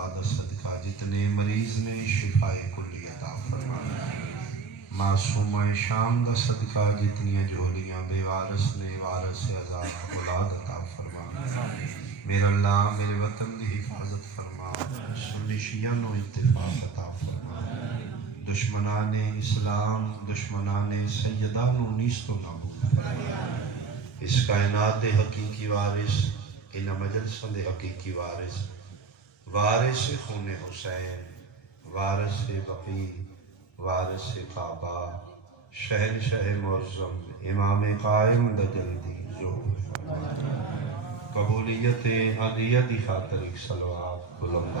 اولاد صدقہ جتنے مریض نے شفائے کلی عطا فرما، معصومہ شام دا صدقہ جتنی جھولیاں بے وارث نے وارث ہزار اولاد عطا فرما۔ میرا اللہ میرے وطن دی حفاظت فرما، سنی شیعہ نو اتفاق عطا فرما، دشمنان اسلام دشمنان سیدان و نیست و نابود فرما۔ اس کائنات دے حقیقی وارث، ان مجلسوں دے حقیقی وارث، وارث خون حسین، وارث بقی، وارث کعبہ، شہنشاہ معظم امام قائم دا جلدی ظہور فرما۔ قبولیت عالیہ دی خاطر ایک صلوات بلند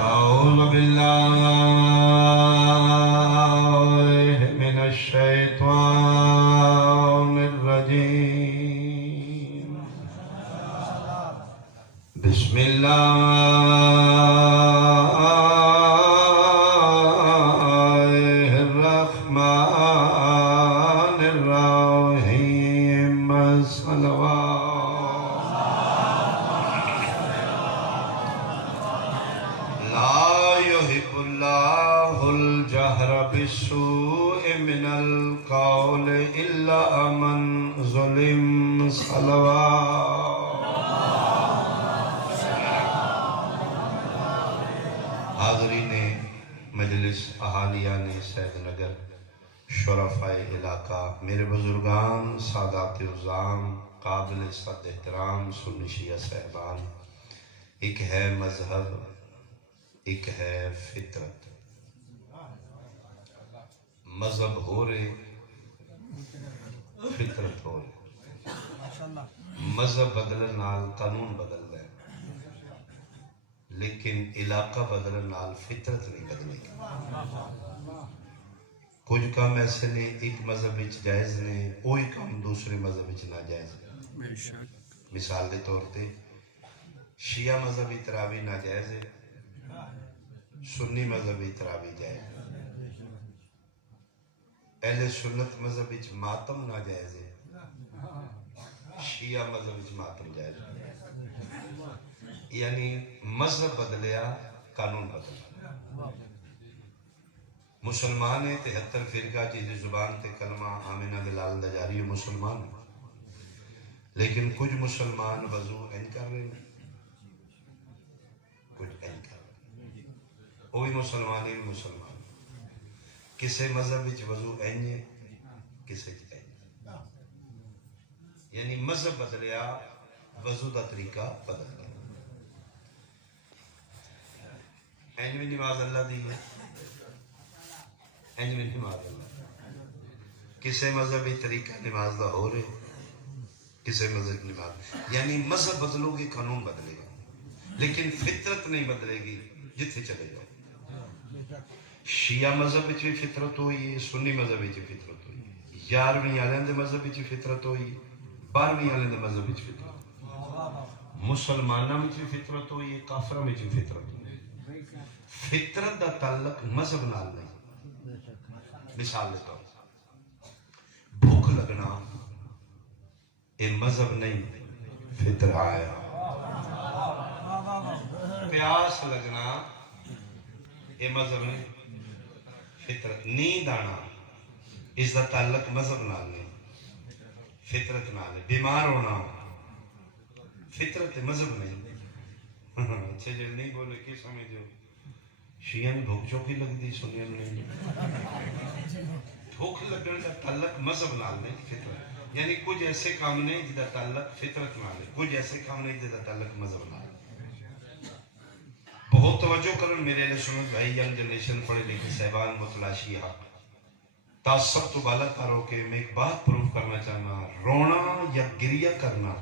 اعوذ باللہ من الشیطان الرجیم، بسم اللہ بالسوء من القول إلا من ظلم صلوات۔ حاضرین مجلس، اہالیان سید نگر، شرفاء علاقہ، میرے بزرگان، سادات عظام، قابل صد احترام سنی شیعہ صاحبان، ایک ہے مذہب، ایک ہے فطرت۔ مذہب ہو رہے، فطرت ہو رہے۔ مذہب بدلن نال قانون بدل رہے، لیکن علاقہ بدلن نال فطرت نہیں بدلے گی۔ کچھ کام ایسے نے ایک مذہب وچ جائز نے، وہی کام دوسرے مذہب وچ ناجائز نے۔ مثال دے طور تے شیعہ مذہبی تراویح ناجائز ہے، سنی مذہبی تراویح جائز ہے۔ اہل سنت مذہب وچ ماتم ناجائز ہے، شیعہ مذہب وچ ماتم جائز ہے۔ یعنی مذہب بدلیا، قانون بدلیا۔ مسلمان ہے 73 فرقہ جی زبان تے کلمہ آمینہ دلال دا جاری مسلمان ہے، لیکن کچھ مسلمان وضو این کر رہے ہیں، کچھ این کر رہے ہیں۔ وہ بھی مسلمان ہے، مسلمان کسے مذہب وچ وضو این ہے، کسے این۔ یعنی مذہب بدلیا، وضو دا طریقہ بدل گیا۔ این بھی نماز اللہ دی ہے، این بھی نماز اللہ، کسے مذہبی طریقہ نماز دا ہو رہے، کسے مذہب نماز۔ یعنی مذہب بدلو گے قانون بدلے گا، لیکن فطرت نہیں بدلے گی جتھے چلے جاؤ۔ شیعہ مذہب وچ بھی فطرت ہوئی ہے، سنی مذہب وچ بھی فطرت ہوئی ہے، 11ویں والے دے مذہب وچ بھی فطرت ہوئی ہے، 12ویں والے دے مذہب وچ فطرت ہوئی، مسلماناں وچ بھی فطرت ہوئی ہے، کافراں وچ بھی فطرت ہوئی ہے۔ فطرت دا تعلق مذہب نال نہیں۔ مثال دے طور بھوک لگنا اے مذہب نہیں، فطرت ہے۔ پیاس لگنا اے مذہب نہیں، فطرت۔ نیند آنا اس کا تعلق مذہب نال نہیں، فطرت نال ہے۔ بیمار ہونا فطرت مذہب نہیں۔ اچھے جڑے نہیں بولے کی سمجھو، شیعہ نے بھوک چوکی لگ دی، سنیاں نہیں۔ بھوک لگن کا تعلق مذہب نال نہیں، فطرت۔ یعنی کچھ ایسے کام نہیں جس کا تعلق فطرت نال ہے، کچھ ایسے کام نہیں جس کا تعلق مذہب نال ہے۔ بہت توجہ کرن میرے اہل سنت بھائی، ینگ جنریشن پڑھے لکھے صاحبان، متلاشی حق تعصب تو بالا کرو کہ میں ایک بات پروف کرنا چاہنا، رونا یا گریہ کرنا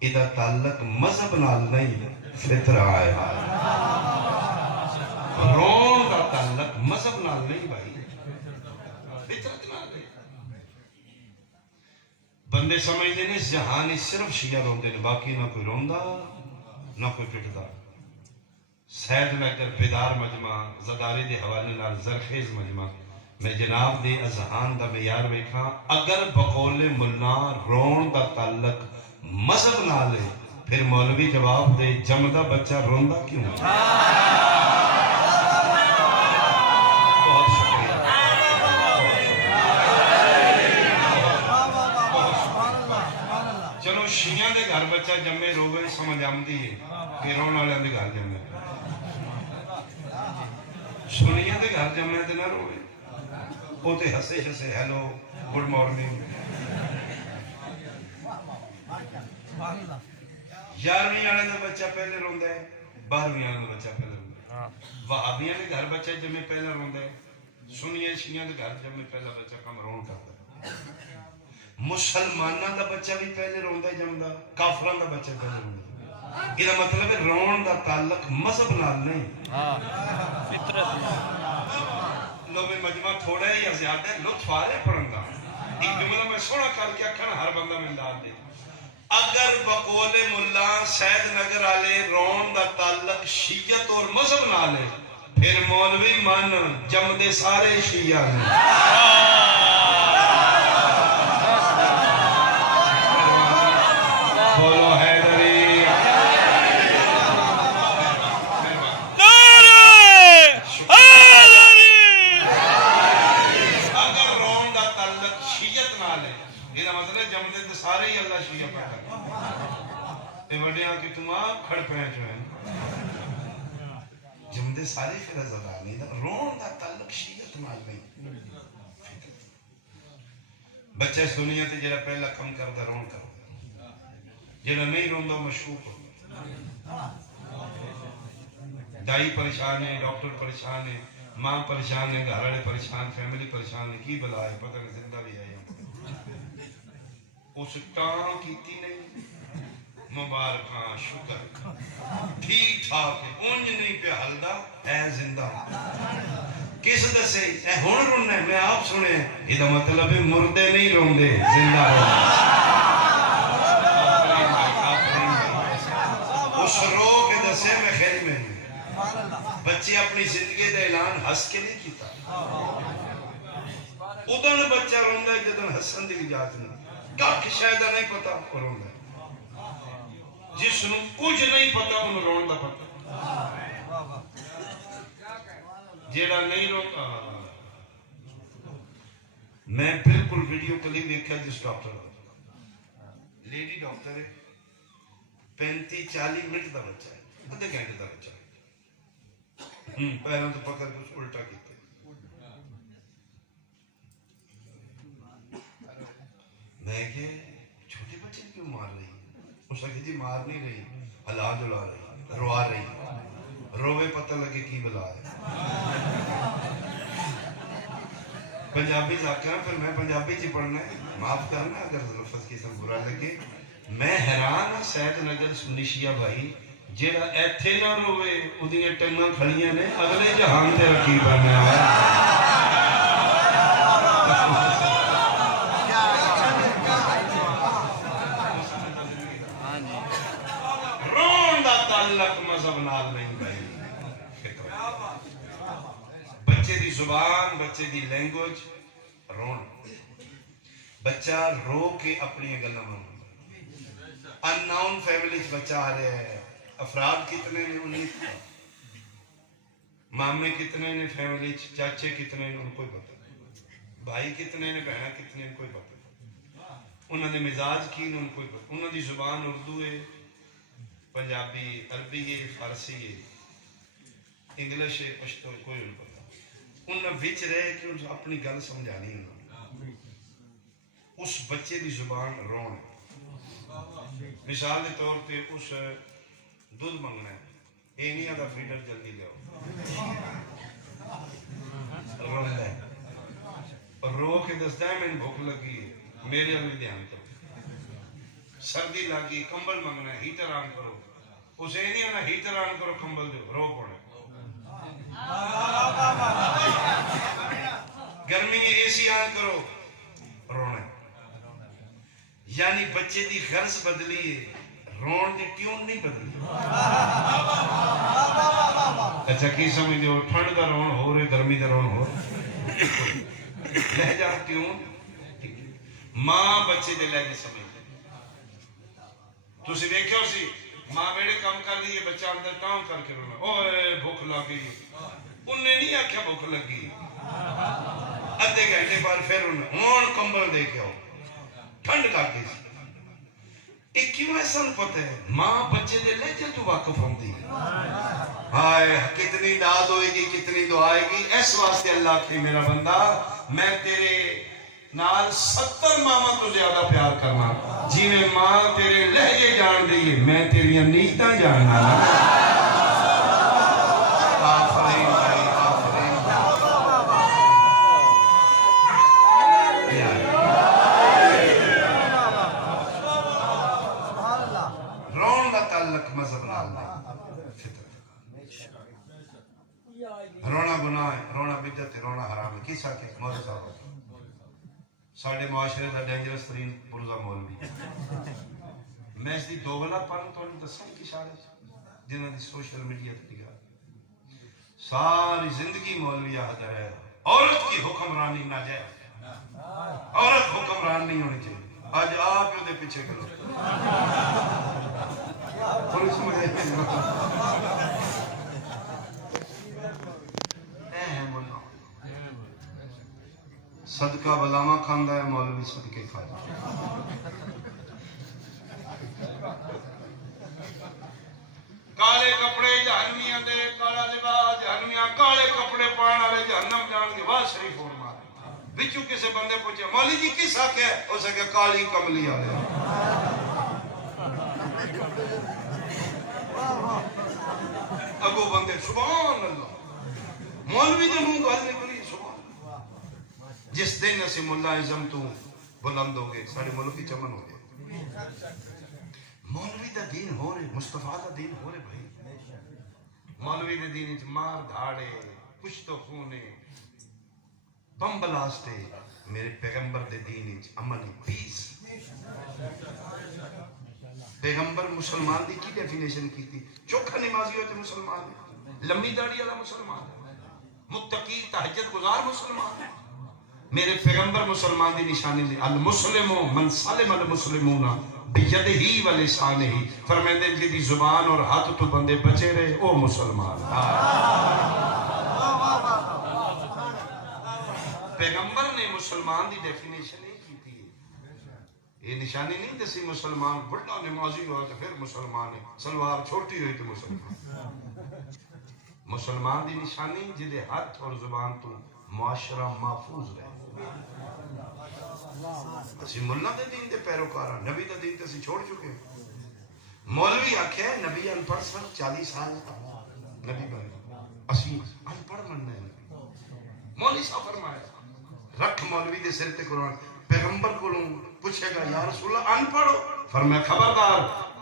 ادھا تعلق مذہب نال نہیں، فطرت ہے۔ رون کا تعلق مذہب نال نہیں بھائی، فطرت نال ہے۔ بندے سمجھتے ہیں جہانی صرف شیعہ روندے نے، باقی نہ کوئی روندا نہ کوئی پٹدا۔ سید نگر بیدار مجمع زداری دے حوالے نال زرخیز مجمع میں جناب دی اذہان دا معیار ویکھاں، اگر بقول ملا رون دا تعلق مذہب نہ لے پھر مولوی جواب دے جمدہ بچہ روندا کیوں؟ بہت شکریہ. چلو شیعہ دے گھر بچہ جمے روے سمجھ آمدی ہے کہ رون والے دے گھر جمے. سنیاں دے گھر جمے تے نہ روے وہ تے ہسے ہسے ہیلو گڈ مارننگ. 11ویں والے دا بچہ پہلے روندا ہے 12ویں والے دا بچہ پہلے روندا ہے. وہابیاں دے گھر بچہ جمے پہلے روندا ہے. سنیاں شیعہ دے گھر جمے پہلا بچہ کم رون کردا ہے. مسلماناں دا بچہ بھی پہلے روندا ہے جمدا کافراں دا بچہ پہلے روندا ہے. یہ مطلب ہے رون دا تعلق مذہب نال نہیں. لوگ مجمع تھوڑا ہے یا زیادہ ہے لطف آ رہے پڑھن دا. ایک جملہ میں سونا کر کے اکھن ہر بندہ میں داد دے. اگر بقول ملا سید نگر والے رون دا تعلق شیعت اور مذہب نال ہے پھر مولوی من جمدے سارے شیعہ ہیں. بولو حیدری. اگر رون دا تعلق شیعت نال ہے یہ مطلب جمدے تے سارے ہی اللہ شیعہ پہ کرتے ہیں. وڈیاں کی تمام کھڑ پہ جو ہیں جمدے سارے پھر ازدہ نہیں دا رون دا تعلق شیعت نال نہیں. بچے دنیا تے جڑا پہلا کم کردا رون کردا جڑا نہیں روندا مشکوک ہو. دائی پریشان ہے ڈاکٹر پریشان ہے ماں پریشان ہے گھر والے پریشان فیملی پریشان ہے کی بلا ہے پتہ نہیں زندہ بھی ہے اس ٹان کیتی نہیں مبارکاں شکر ٹھیک ٹھاک ہے اونج نہیں پہ ہلدا اے زندہ کس دسے اے ہن رونا ہے میں آپ سنے یہ دا مطلب ہے مردے نہیں روندے زندہ روندے. اس رو کے دسے میں خیر میں بچے اپنی زندگی دا اعلان ہس کے نہیں کیتا. ادن بچہ روندا ہے جدن ہسن دی اجازت نہیں کک شاید نہیں پتا وہ روندا ہے. جس نو کچھ نہیں پتا انہوں رون دا پتا. جیڑا نہیں روتا میں بالکل ویڈیو کلپ دیکھا جس ڈاکٹر لیڈی ڈاکٹر ہے 35-40 منٹ دا بچہ ہے ادھے گھنٹے دا بچہ ہے پہلے تو پکڑ کچھ الٹا کیتے. میں کہ چھوٹے بچے کیوں مار رہی اس نے جی مار نہیں رہی ہلا جلا رہی روا رہی روے پتہ لگے کی بلا ہے. پنجابی ذاکرہ پھر میں پنجابی چی پڑھنا ہے معاف کرنا اگر لفظ کی سب برا لگے. میں حیران سید نگر سنی شیعہ بھائی جیڑا ایتھے نہ روے ادھیاں ٹنگاں کھڑیاں نے اگلے جہان تے رکھی بنا ہے. تعلق مذہب نال نہیں بھائی. بچے دی زبان بچے دی لینگویج رون. بچہ رو کے اپنی گلاں میں ان نون فیملی بچہ آ رہا ہے. افراد کتنے نے انہیں مامے کتنے نے فیملی چاچے کتنے نے ان کو پتہ بھائی کتنے نے بہن کتنے ان کو پتہ انہوں نے مزاج کی ان کو پتہ انہوں دی زبان اردو ہے پنجابی عربی ہے فارسی ہے انگلش ہے پشتو کوئی ان پتہ. انہوں وچ رہے کہ انہوں اپنی گل سمجھانی انہوں اس بچے دی زبان رون. مثال کے طور پہ اس دودھ منگنا ہے اینیا دا فیڈر جلدی لے رو ہے اور رو کے دستا ہے میں بھوک لگی ہے میرے علی دھیان کرو. سردی لگی کمبل منگنا ہے ہیٹر آن کرو اسے نہیں ہونا ہیٹر آن کرو کمبل دو رو پڑے. گرمی میں اے سی آن کرو رونا. یعنی بچے دی غرض بدلی ہے رون دی ٹیون نہیں بدلی. اچھا کی سمجھ دیو ٹھنڈ دا رون ہو رہے گرمی دا رون ہو لہجہ ٹیون ماں بچے دے لہجے سمجھ تسی دیکھو سی ماں بیڑے کام کر لیے بچہ اندر کام کر کے رونا اوے بھوک لگی انہیں نہیں آکھیا بھوک لگی ادھے گھنٹے بعد پھر انہیں ہون کمبل دے کے آؤ ٹھنڈ لگ گئی ایک کیوں ایسا پتہ ہے ماں بچے دے لہجے تو واقف ہوندی ہائے کتنی داد ہوئے گی کتنی دعا آئے گی اس واسطے اللہ کی میرا بندہ میں تیرے نال 70 ماما تو زیادہ پیار کرنا جی میں ماں تیرے لہجے جان دیئے میں تیری نیتاں جاننا آفرین بھائی آفرین رون دا تعلق مذہب نال رونا گناہ ہے رونا بدعت ہے رونا حرام ہے کس آکے مولوی صاحب ساڑھے معاشرے دا ڈینجرس ترین پرزا مولوی میں اس دی دوغلا پڑھوں تو انہیں دساں کی شاڑے جنہوں دی سوشل میڈیا تکا ساری زندگی مولوی حضر ہے عورت کی حکمرانی نہ جائے عورت حکمران نہیں ہونی چاہیے آج آپ ہی دے پیچھے کرو تھوڑی سمجھے صدقہ بلاما کھاندہ ہے مولوی صدقے کھاندہ کالے کپڑے جہنمیاں دے کالا لباس جہنمیاں کالے کپڑے پانا رہے جہنم جان کے بعد شریف ہو مارے بچو کسے بندے پوچھے مولی جی کس حق ہے اسے کہ کالی کملی آلے اگو بندے سبحان اللہ مولوی دے منہ گال نکلی سبحان جس دن اسی ملا ازم تو بلند ہو گئے سارے ملکی چمن ہو گئے مولوی دا دین ہو رہے مصطفیٰ دا دین ہو رہے بھائی مولوی دا دین مار دھاڑے پشت و خونے پمبلاستے میرے پیغمبر دے دین امن پیس پیغمبر مسلمان دی کی ڈیفینیشن کی تھی چوکھا نمازی ہوتے مسلمان لمبی داڑھی والا مسلمان متقی تہجد گزار مسلمان میرے پیغمبر مسلمان دی نشانی دی المسلمو من سالم المسلمون بیدہی و لسانہی فرمیندے جی دی زبان اور ہاتھ تو بندے بچے رہے او مسلمان پیغمبر نے مسلمان دی ڈیفینیشن نہیں کی تھی یہ نشانی نہیں دسی مسلمان بڑا نمازی ہوا تو پھر مسلمان ہے سلوار چھوٹی ہوئی تو مسلمان مسلمان دی نشانی جدے ہاتھ اور زبان تو معاشرہ محفوظ رہے اسی ملہ دے دین دے پیروکارا نبی دے دین تے اسی چھوڑ چکے مولوی آکھے نبی انپڑھ سن 40 سال نبی بنے اسی انپڑھ مننے نبی مولوی صاحب فرمایا رکھ مولوی دے سر تے قرآن پیغمبر کو پوچھے گا یا رسول اللہ انپڑھو فرمایا خبردار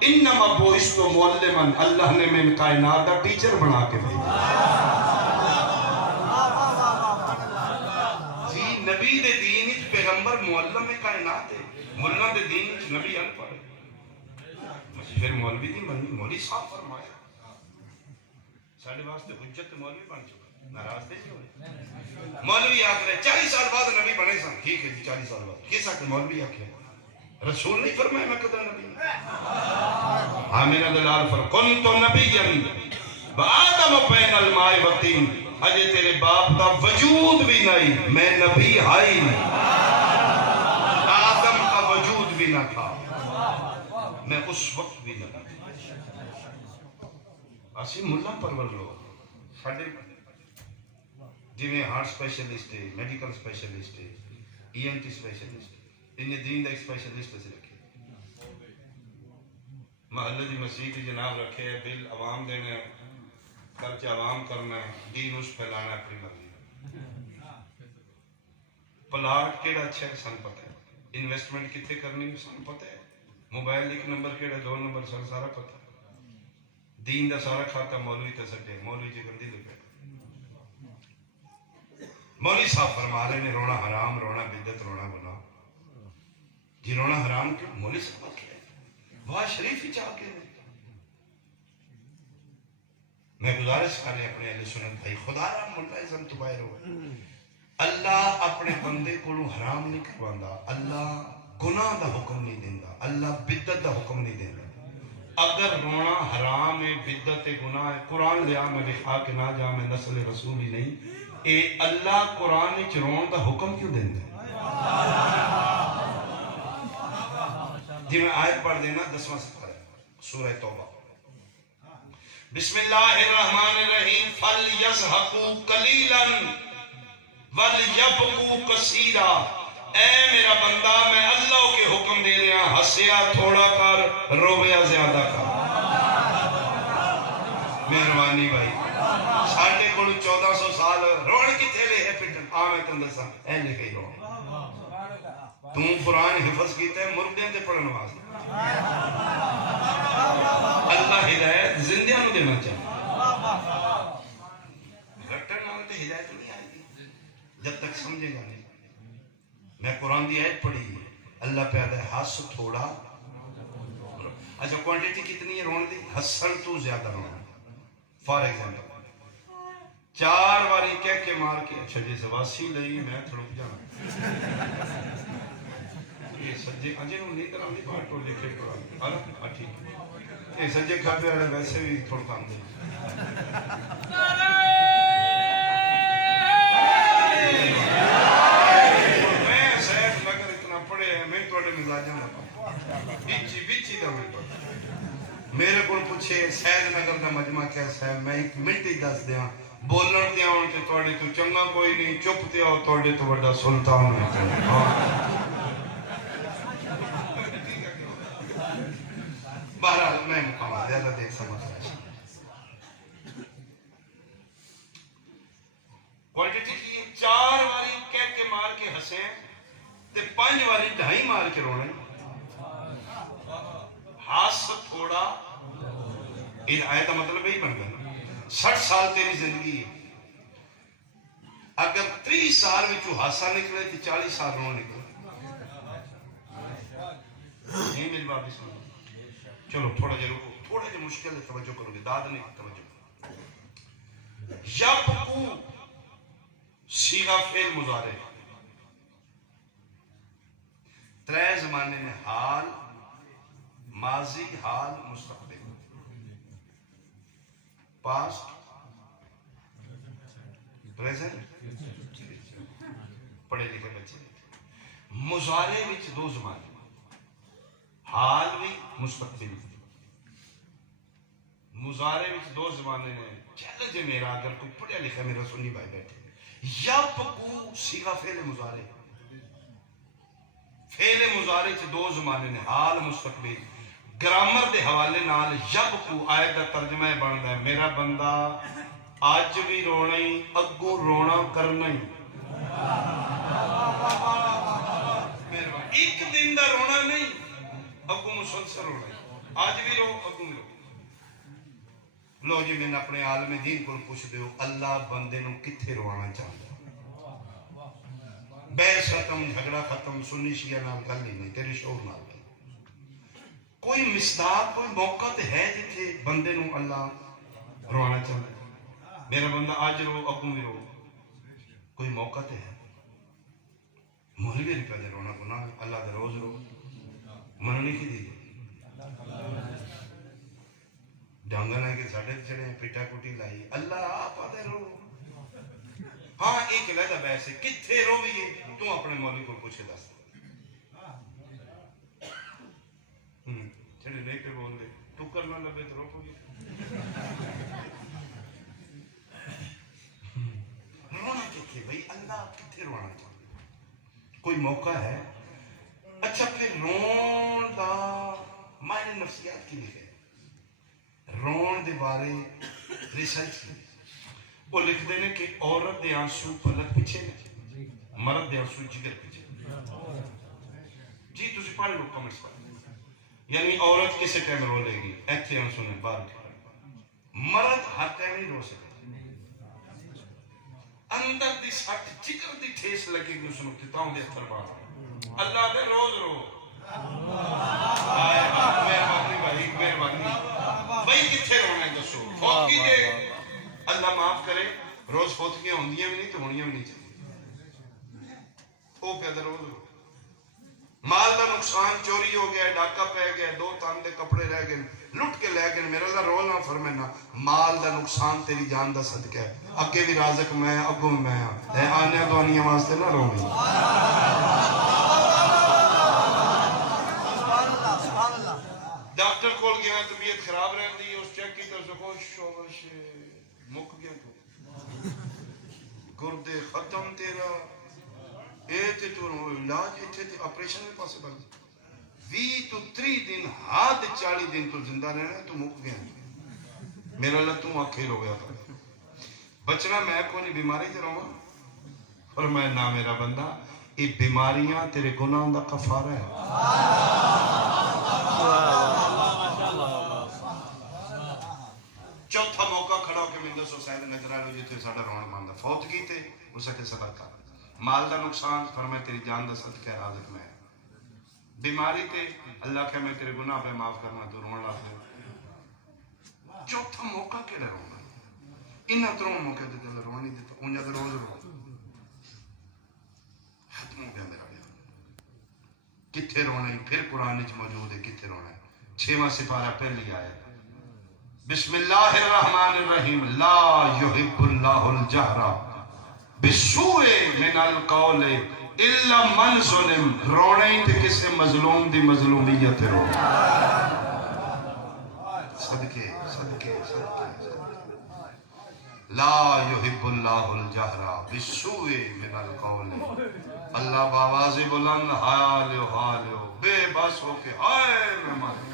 انما بوئستو معلمن اللہ نے میں کائنات دا ٹیچر بنا کے بھیجا نبی دے دین اچ پیغمبر معلم کائنات ہے ملہ دے دین اچ نبی انپڑھ پھر مولوی دی منی مولوی صاحب فرمایا ساڑھے واسطے حجت مولوی بن چکا ناراض دے جو ہے مولوی آکھ رہے 40 سال بعد نبی بنے سن ٹھیک ہے جی 40 سال بعد کس آکھ مولوی آکھ رہے رسول نہیں فرمایا میں قدر نبی آمینہ دلال کن تو نبی جن بآدم بین الماء والطین اجے تیرے باپ دا وجود بھی نہیں میں نبی ہائی نہیں آدم کا وجود بھی نہ تھا میں اس وقت بھی نہ تھا اسی ملہ پرور لوگ ساڑھے جی میں ہارٹ سپیشلسٹ ہے میڈیکل سپیشلسٹ ہے ENT سپیشلسٹ انہیں دین دا ایک سپیشلسٹ سے رکھے محلہ دی مسیح کی جناب رکھے بل عوام دینے خرچ عوام کرنا ہے دین اس پھیلانا اپنی مرضی پلاٹ کیڑا اچھا ہے سن پتہ ہے انویسٹمنٹ کتنے کرنی ہے سن پتہ ہے موبائل ایک نمبر کیڑا 2 نمبر سن سارا پتہ ہے دین دا سارا کھاتا مولوی تے سٹے مولوی جی گندی لگے مولوی صاحب فرما رہے نے رونا حرام رونا بدعت رونا گناہ جی رونا حرام کیوں مولوی صاحب کیا ہے بہت شریف ہی چاہ کے میں گزارش کر رہے اپنے اہل سنت بھائی خدا را ملازم تو باہر ہوئے اللہ اپنے بندے کو حرام نہیں کرواندہ اللہ گناہ دا حکم نہیں دیندہ اللہ بدعت دا حکم نہیں دیندہ اگر رونا حرام ہے، بدعت گناہ ہے، قرآن لیا میں لکھا کہ نہ جا میں نسل رسول ہی نہیں، اے اللہ قرآن وچ رون دا حکم کیوں دیندا ہے؟ جی میں آیت پڑھ دینا 10واں سفر ہے سورہ توبہ۔ بسم اللہ الرحمن الرحیم فَلْيَضْحَكُوا قَلِيلًا وَلْيَبْكُوا كَثِيرًا۔ اے میرا بندہ میں اللہ کے حکم دے رہا، ہسیا تھوڑا کر، رویا زیادہ کر۔ مہربانی بھائی، ساڑھے کو 1400 سال روڑ کتھے لے ہے پٹن آمیں تندسا اے لکھے رو تم قرآن حفظ کیتا ہے مردیں تے پڑھن واسطے۔ اللہ ہدایت زندیاں نو دینا چاہتا گھٹن نال تے ہدایت نہیں آئے گی جب تک سمجھے گا نہیں۔ میں قرآن دی آیت پڑھی ہے، اللہ پیدا ہے ہس تھوڑا، اچھا کوانٹیٹی کتنی ہے رون دی؟ ہسن تو زیادہ رونا۔ فار ایگزامپل 4 باری کہہ کے مار کے اچھا جی سواسی لئی میں تھڑک جانا یہ سجے اجے نو نہیں کرا نہیں پاٹو لکھے قرآن ہاں ٹھیک یہ سجے کھاتے والے ویسے بھی تھڑکان دے میں سیف لگر اتنا پڑھے ہیں میں توڑے مزاجاں لگا بیچی دا میں پڑھا میرے کو پوچھے سید نگر دا مجمع کیسا ہے، میں ایک منٹ ہی دس دیاں بولن دیا ان کے توڑے تو چنگا کوئی نہیں، چپ دیا توڑے تو بڑا سلطان ہے۔ بہرحال میں مقامات زیادہ دیکھ سمجھ رہا ہے کوالٹی کی 4 باری کہہ کے مار کے ہسیں تے 5 باری ڈھائی مار کے رونے ہاس تھوڑا یہ آیت کا مطلب ہی بن گیا 60 سال تیری زندگی ہے، اگر 30 سال میں جو ہاسا نکلے تو 40 سال رو نکلے نہیں میری بات سنو چلو تھوڑا جا رکو تھوڑا جا مشکل ہے توجہ کرو گے داد نہیں توجہ یبکو صیغہ فعل مضارع 3 زمانے میں حال ماضی حال مستقبل پاسٹ پریزنٹ پڑھے لکھے بچے مضارع وچ 2 زمانے حال بھی مستقبل بھی مضارع وچ 2 زمانے نے چیلنج ہے میرا اگر کوئی پڑھیا لکھا میرا سنی بھائی بیٹھے یبکو صیغہ فعل مضارع فعل مضارع وچ 2 زمانے نے حال مستقبل گرامر دے حوالے نال یبکو آیت دا ترجمہ بندا ہے میرا بندہ اج بھی رونا ہی اگوں رونا کرنا ہی ایک دن دا رونا نہیں اگوں مسلسل رونا ہے آج بھی رو اگوں بھی رو لو جی میں اپنے عالم دین کو پوچھ دیو اللہ بندے نو کتھے روانا چاہتا بحث ختم جھگڑا ختم سنی شیعہ نال گل ہی نہیں تیری شعور نال کوئی مصداق کوئی موقع تے ہے جتھے بندے نو اللہ روانا چاہتا ہے میرا بندہ آج رو اگوں بھی رو کوئی موقع تے ہے مولوی نہیں پہلے رونا گناہ اللہ دے روز رو مننی کی دی ڈانگل ہے کہ ساڑھے چڑھے پیٹا کوٹی لائی اللہ آپ آدھے رو ہاں ایک لہدہ بحث ہے کتھے رو بھی ہے تو اپنے مولوی کو پوچھے دس چڑھے لے کے بول دے ٹکر نہ لبے تو روکو گی رونا کتھے بھئی اللہ کتھے روانا چاہتے کوئی موقع ہے اچھا پھر رون دا معنی نفسیات کی لکھے رون دے بارے ریسرچ کی وہ لکھ دینے کہ عورت دے آنسو پلک پیچھے نہیں مرد دے آنسو جگر پیچھے جی تجھے پڑھ لو کمنٹس پڑھ یعنی عورت کسے ٹائم رو لے گی ایتھے آنسو نے بار مرد ہر ٹائم نہیں رو سکے اندر دی سٹ جگر دی ٹھیس لگے گی اس نے کتاؤں دے اثر بار اللہ دے روز رو مہربانی بھائی مہربانی بھائی کتھے رونا ہے دسو فوتگی دے اللہ معاف کرے روز فوتگیاں ہوندیاں بھی نہیں تو ہونیاں بھی نہیں چاہیے او پیدا روز رو مال دا نقصان، چوری ہو گیا، ڈاکہ پہ گیا، 2 تن دے کپڑے رہ گئے، لٹ کے لے گئے، میرا اللہ رول نہ فرمائنا مال دا نقصان تیری جان دا صدقہ ہے، اگے بھی رازق میں اگوں میں اے آنے دوانیاں واسطے نہ رومی۔ ڈاکٹر کول گیا طبیعت خراب رہن دی، اس چیک کی تو خوش ہوش مک گیا تو گردے ختم تیرا اے تے تو علاج ایتھے تے آپریشن میں پاسے بن 20 تو 30 دن حد 40 دن تو زندہ رہنا تو مک گیا۔ میرا اللہ تو آنکھیں رو گیا تھا بچنا میں کوئی بیماری تے رہا فرمایا نہ میرا بندہ یہ بیماریاں تیرے گناہ دا کفارہ ہے۔ چوتھا موقع کھڑا ہو کے میں دسو سید نجران ہو جیتے ساڑھا روان ماندہ فوت کی تے اسے کے صبر کر مال دا نقصان فرمائے تیری جان دا صدقہ رازق میں بیماری تے اللہ کہ میں تیرے گناہ پہ معاف کرنا تو رونا پھر چوتھا موقع کیڑے رونا انہاں ترون موقع تے دل رونا نہیں دیتا انجا دے روز رو ختم ہو گیا میرا بیان کتھے رونا ہے پھر قرآن وچ موجود ہے کتھے رونا ہے 6واں سپارہ پہلی آیت بسم اللہ الرحمن الرحیم لا یحب اللہ الجہر بالسوء من القول الا من ظلم رونے تے کسے مظلوم دی مظلومیت رو صدقے صدقے صدقے لا یحب اللہ الجہر بالسوء من القول اللہ باواز بلند حالیو بے بس ہو کے ہائے رحمت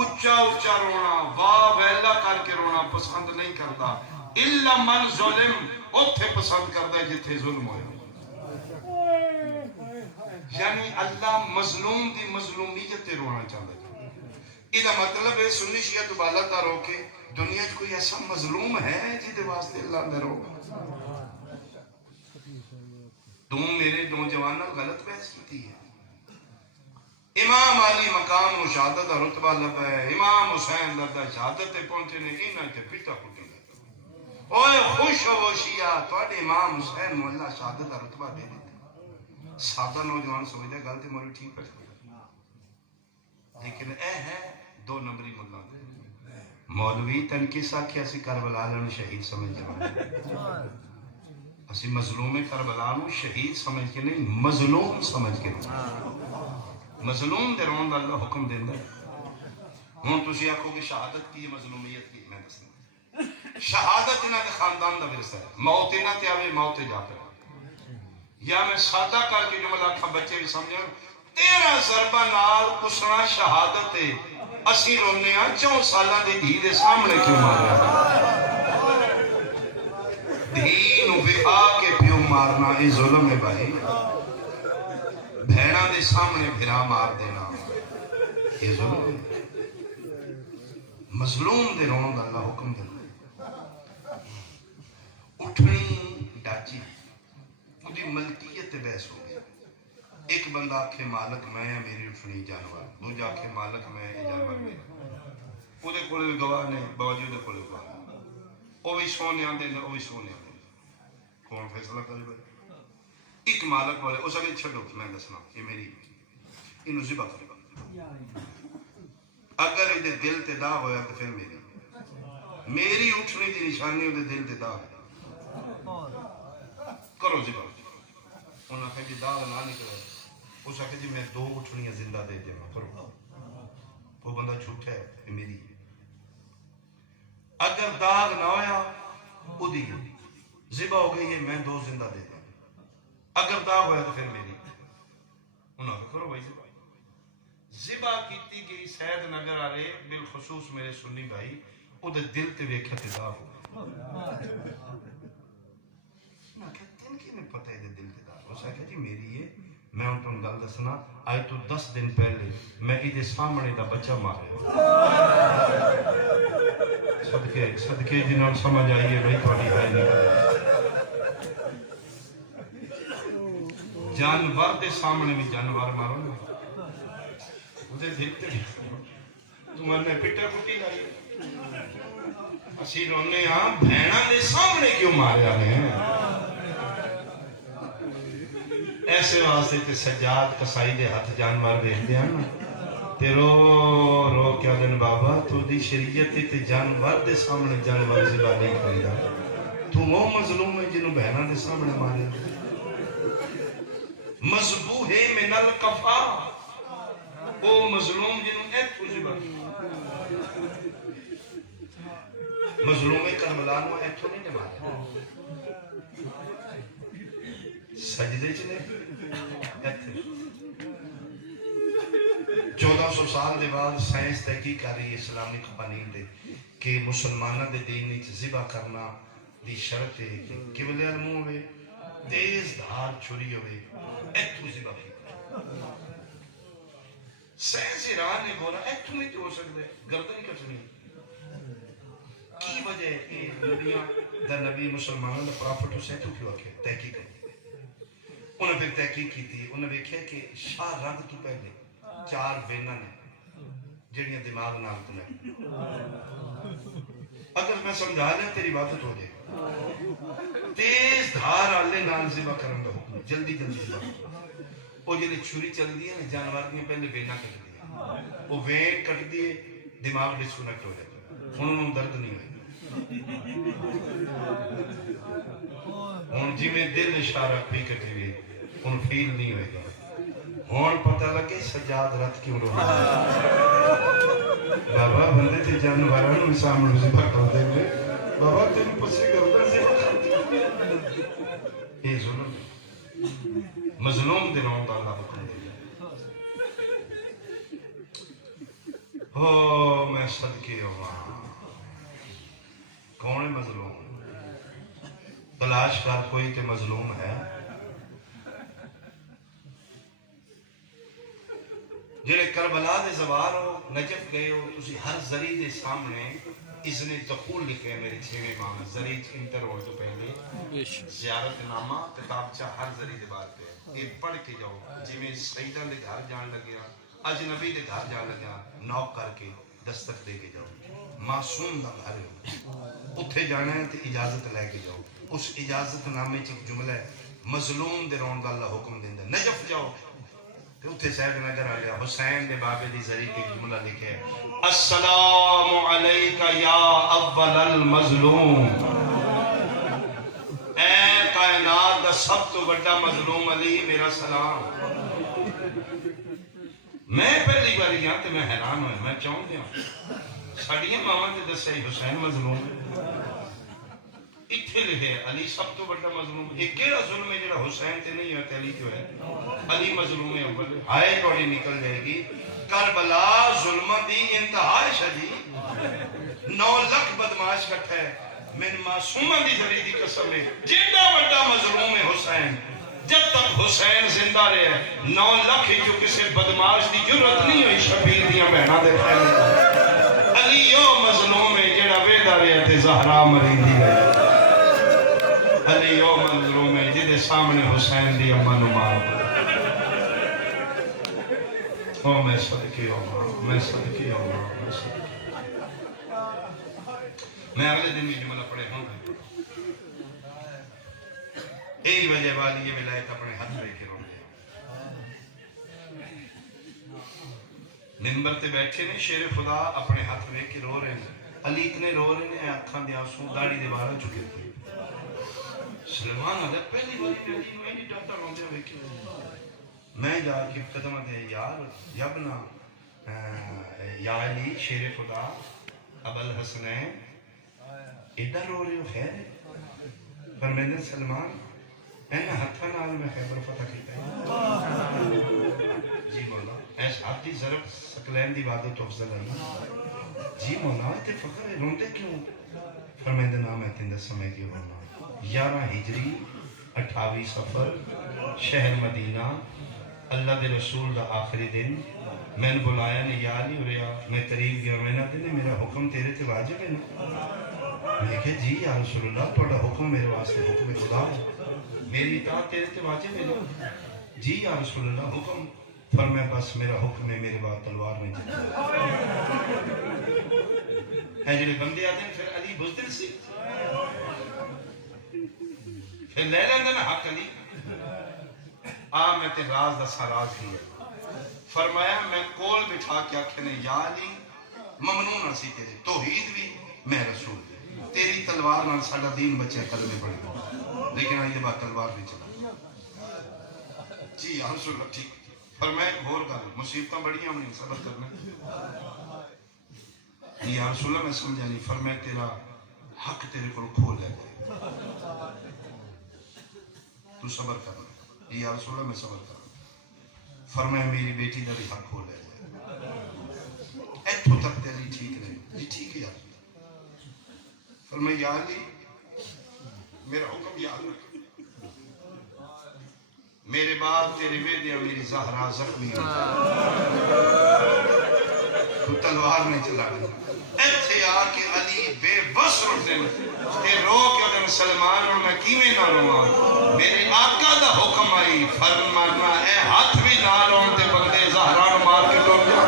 اچھا اچھا رونا واہ ویلا کر کے رونا پسند نہیں کرتا الا من ظلم اوتھے پسند کرتا ہے جتھے ظلم ہوئے یعنی اللہ مظلوم دی مظلومیت تے رونا چاہتا ہے یہ مطلب ہے سنی شیعہ دوبالہ تا رو کے دنیا کوئی ایسا مظلوم ہے جیدے واسطے اللہ نے رو تم میرے دو جوانہ غلط بحث کی ہے امام علی مقام و شہادت رتبہ لبا ہے امام حسین لردہ شہادت پہنچے نے انہاں تے پیٹا پھٹے اوے خوش ہو شیعہ تواڈے امام حسین نو اللہ شہادت رتبہ دے دیتا سادہ نوجوان سمجھدا گل تے مولوی ٹھیک ہے لیکن اے ہے 2 نمبری ملا مولوی تنقیس آکھیا سی کربلا نو شہید سمجھ کے اسی مظلوم کربلا نو شہید سمجھ کے نہیں مظلوم سمجھ کے مظلوم دے رون دا اللہ حکم دیندا ہے ہن تسی آکھو کہ شہادت کی مظلومیت کی میں دسنا شہادت انہاں دے خاندان دا ورثہ ہے موت انہاں تے آوے موت تے جا پے یا میں سادہ کر کے جملہ آکھاں بچے بھی سمجھن 13 ضربہ نال کسنا شہادت ہے اسی رونے ہاں 4 سالاں دی دھی دے سامنے کیوں ماریا دھی نو بہا کے پیو مارنا یہ ظلم ہے بھائی بھیڑا دے سامنے بھرا مار دینا یہ ظلم ہے مظلوم دے رون دا اللہ حکم دے اٹھنی ڈاچی خودی ملکیت بحث ہو گیا ایک بندہ آکھے مالک میں میری اٹھنی جانور دوجہ آکھے مالک میں یہ جانور میرا وہ دے کولے گواہ نے باوجود کولے گواہ وہ بھی سونے آن دے وہ بھی سونے آن دے کون فیصلہ کرے بھائی ایک مالک والے اس اگے چھڑو میں دسنا یہ میری انہوں ذبح کرے گا اگر یہ دل تے دا ہویا تو پھر میری اٹھنی دی نشانی ہو دل تے دا کرو ذبح انہوں نے کہا جی داغ نہ نکلے اس نے کہا جی میں 2 اٹھنیاں زندہ دے دیا کرو وہ بندہ جھوٹا ہے یہ میری اگر داغ نہ ہویا وہ دی ذبح ہو گئی ہے میں 2 زندہ دے دیا اگر داغ ہویا تو پھر میری انہوں نے کرو بھائی ذبح کیتی گئی سید نگر آرے بالخصوص میرے سنی بھائی او دے دل تے ویکھیا تے داغ ہو میں کہتے ہیں کہ میں پتہ ہے دل تے داغ ہو سکتا جی میری ہے میں ان تم گل دسنا آئی تو 10 دن پہلے میں ایدے سامنے دا بچہ مارے صدقے جنہوں سمجھ آئیے بھائی تھوڑی ہے نہیں جانور دے سامنے میں جانور مارو نا اسے دھلتے تمہارے پٹا کٹی لائی اسی رونے ہاں بھیڑا دے سامنے کیوں ماریا ہے ایسے واسطے تے سجاد کسائی دے ہاتھ جانور ویکھدے ہیں نا تے رو رو کے آدن بابا تو دی شریعت تے جانور دے سامنے جانور ذبح نہیں کردا تو وہ مظلوم ہے جنوں بہناں دے سامنے مارے مذبوح من القفا او مظلوم جنوں ایتھوں ذبح مظلوم کربلا نو ایتھوں نہیں مارے سجدے چ نے 1400 سال دے بعد سائنس تحقیق کر رہی ہے اسلامی قوانین دے کہ مسلمانوں دے دین وچ ذبح کرنا دی شرط ہے کہ قبلے المنہ ہوئے تیز دھار چھری ہوئے ایتھوں ذبح کی سائنس ایران نے بولا ایتھوں نہیں ہو سکتا گردن کٹنی کی وجہ ہے کہ نبیاں دا نبی مسلمانوں دا پرافٹ حسین تو کیوں آکھے تحقیق کریں انہوں نے پھر تحقیق کی تھی انہوں نے دیکھا کہ شاہ رنگ تو پہلے 4 ویناں نے جڑیاں دماغ نال تو نہیں اگر میں سمجھا لیا تیری عبادت ہو جائے تیز دھار آلے نال ذبح کرن دا حکم جلدی جلدی ذبح وہ جلدی چھری چل دی ہے جانور دیا پہلے ویناں کٹ دی وہ وین کٹ دیے دماغ ڈسکنیکٹ ہو جاتا انہوں نے درد نہیں ہوئی ہوں جی میں دل اشارہ پی کٹے ہوئے ان فیل نہیں ہوئے گا ہون پتہ لگے سجاد رت کیوں رو بابا بندے تے جانوراں نوں سامنے ذبح کر دے گے بابا تین پچھے گردن ذبح کر دے یہ ظلم مظلوم دے رون دا اللہ حکم دے او میں صدقے ہوا کون ہے مظلوم تلاش کر کوئی تے مظلوم ہے جڑے کربلا دے زوار ہو نجف گئے ہو تسی ہر ذری دے سامنے اذن دخول لکھے میرے 6ویں امام ذری انٹر ہو تو پہلے زیارت نامہ کتابچہ ہر ذری دے بعد پہ یہ پڑھ کے جاؤ جی میں سیدہ دے گھر جان لگیا اجنبی دے گھر جان لگیا نوک کر کے دستک دے کے جاؤ معصوم دا گھر ہو اتھے جانا ہے تو اجازت لے کے جاؤ اس اجازت نامے چ جملہ ہے مظلوم دے رون دا اللہ حکم دیندا نجف جاؤ تو اتھے صاحب نگر آ گیا حسین دے بابے دی ذری کے جملہ لکھے السلام علیکہ یا اول المظلوم اے کائنات دا سب تو بڑا مظلوم علی میرا سلام میں پہلی باری گیا تو میں حیران ہوئے میں چاہوں دیا ساڑیاں ماما نے دسیا حسین مظلوم اتھے لکھے علی سب تو بڑا مظلوم یہ کیڑا ظلم ہے جڑا حسین تے نہیں ہے علی کیوں ہے علی مظلوم ہے اول ہائے توڑی نکل جائے گی کربلا ظلم دی انتہا ہے شجی 9 لاکھ بدماش کٹھا ہے من معصومہ دی ذری دی قسم ہے جیڑا بڑا مظلوم ہے حسین جب تک حسین زندہ رہے 9 لاکھ جو کسی بدماش دی جرت نہیں ہوئی شبیر دیاں بہنا دے پہلے علی یو مظلوم ہے جیڑا ویدہ رہے تے زہرا مریندی رہے علی یو مظلوم ہے جدے سامنے حسین دی اما نمار او میں صدقی ہوگا میں صدقی ہوگا میں اگلے دن میں جملہ پڑھے ہوں یہی وجہ والی یہ ولایت اپنے ہاتھ لے کے رو دیا منبر تے بیٹھے نے شیر خدا اپنے ہاتھ لے کے رو رہے ہیں علی اتنے رو رہے ہیں آنکھاں دے آنسو داڑھی دے بارے چکے تھے سلمان حضرت پہلی باری علی میں نہیں ڈاکٹر روندے ہوئے کہ میں جا کے قدمہ دے یار یبنا یا علی شیر خدا ابو الحسنین ادھر رو رہے ہو خیر ہے فرمیدن سلمان اینا ہتھا نال میں خیبر فتح کیتا ہے جی مولا ایس آپ دی ضرب سکلین دی وعدت افضل ہے جی مولا تے فخر ہے روندے کیوں فرمیدن آمین تندہ سمے کی رونا 11 ہجری 28 سفر شہر مدینہ اللہ دے رسول دا آخری دن میں نے بلایا نے یا علی وریا میں قریب گیا میں نے دن میرا حکم تیرے تے واجب ہے نا میں کہا جی یا رسول اللہ توڑا حکم میرے واسطے حکم خدا ہے میری اطاعت تیرے تے واجب ہے نا جی یا رسول اللہ حکم فرمایا بس میرا حکم ہے میرے بعد تلوار نہیں جاتا ہے جنہیں بندے آتے ہیں پھر علی بزدل سی پھر لے لیندے نا حق علی میں تے راز دسا راز ہی ہے فرمایا میں کول بٹھا کے آکھنے یا علی ممنون اسی تیرے توحید بھی میں رسول تیری تلوار نال ساڈا دین بچے کلمے پڑھ لیکن آئی بات تلوار بھی چلا جی یا رسول اللہ ٹھیک فرمایا ایک اور گل مصیبتاں بڑی ہم نہیں صبر کرنا یا رسول اللہ میں سمجھا نہیں فرمایا تیرا حق تیرے کو کھو لے گئے تو صبر کرنا یا رسول اللہ میں صبر کرنا فرمایا میری بیٹی کا بھی حق کھو لے گئے ایتھوں تک تیری ٹھیک نہیں جی ٹھیک ہے یا فرمایا یا علی میرا حکم یاد رکھ میرے بعد تیرے بیٹے میری زہرا زخمی تو تلوار نہیں چلا گیا ایتھے آ کے علی بے بس رکھ دیں تے رو کے ادھر سلمان اور میں کیویں نہ رواں میرے آقا دا حکم آئی فرمانا اے ہاتھ بھی نہ لون تے بندے زہرا نو مار کے ٹوٹ جا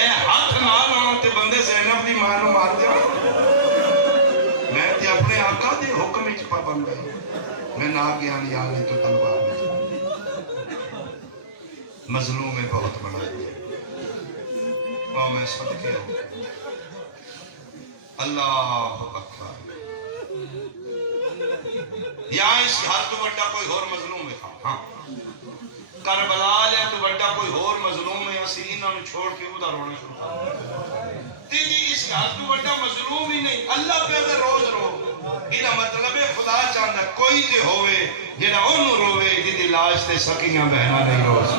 اے ہاتھ نہ لون تے بندے زینب دی ماں نو مار دیا میں تے اپنے آقا دے حکم وچ پابند ہے میں نہ گیا نہیں آنے تو تلوار میں مظلوم میں بہت بڑا ہے اور میں صدقے ہوں اللہ اکبر یا اس ہاتھ تو بڑا کوئی اور مظلوم ہے ہاں کربلا لیا تو بڑا کوئی اور مظلوم ہے اسی انہوں نے چھوڑ کے ادھر رونا شروع تیجی اس ہاتھ تو بڑا مظلوم ہی نہیں اللہ پہ اگر روز رو یہ مطلب ہے خدا چاہتا کوئی تے ہوئے جیڑا انہوں روے جدی لاش تے سکیاں بہنا نہیں روز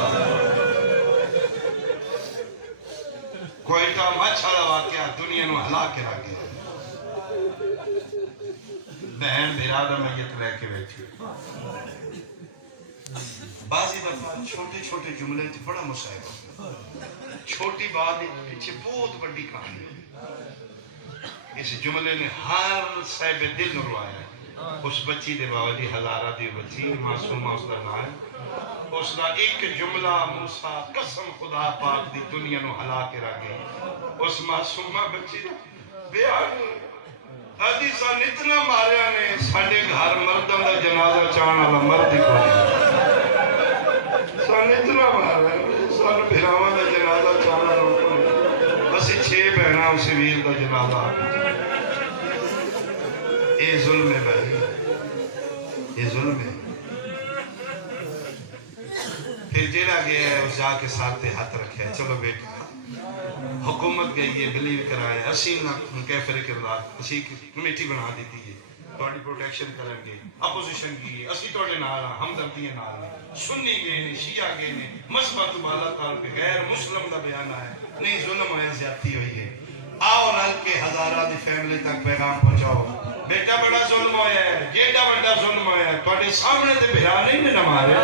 کوئی کا مچھڑا واقعہ دنیا نو ہلا کے رکھ گیا بہن برادر میت لے کے بیٹھی بعضی دفعہ چھوٹے چھوٹے جملے تھے بڑا مصائب چھوٹی بات پیچھے بہت بڑی کہانی اس جملے نے ہر صاحب دل نو روایا ہے اس بچی دے بابا دی ہزارہ دی بچی معصومہ اس کا نام ہے اس کا ایک جملہ موسیٰ قسم خدا پاک دی دنیا نو ہلا کے رکھ گئی اس معصومہ بچی بیان حدیثاں اتنا ماریا نے ساڑھے گھر مردوں دا جنازہ چاہنا والا مرد ہی کوئی ساڑھے اتنا ماریا ساڑھے بھراواں دا جنازہ چاہنا والا اسی 6 بہناں اسی ویر دا جنازہ اے ظلم ہے بھائی یہ ظلم ہے پھر جیڑا گیا ہے اس جا کے ساتھ ہاتھ رکھے چلو بیٹا حکومت گئی ہے بلیو کرائے اسی نہ کیفر کردار اسی کمیٹی بنا دیتی ہے تھوڑی پروٹیکشن کریں گے اپوزیشن کی اسی توڑے نال ہمدردیاں نال سنی گئے نے شیعہ گئے نے مثبت بالا تعالی پہ غیر مسلم دا بیان ہے نہیں ظلم ہویا زیادتی ہوئی ہے آؤ رل کے ہزارہ دی فیملی تک پیغام پہنچاؤ بیٹا بڑا ظلم ہویا ہے جیڑا بڑا ظلم ہویا ہے تھوڑے سامنے تے بھرا نہیں نہ مارے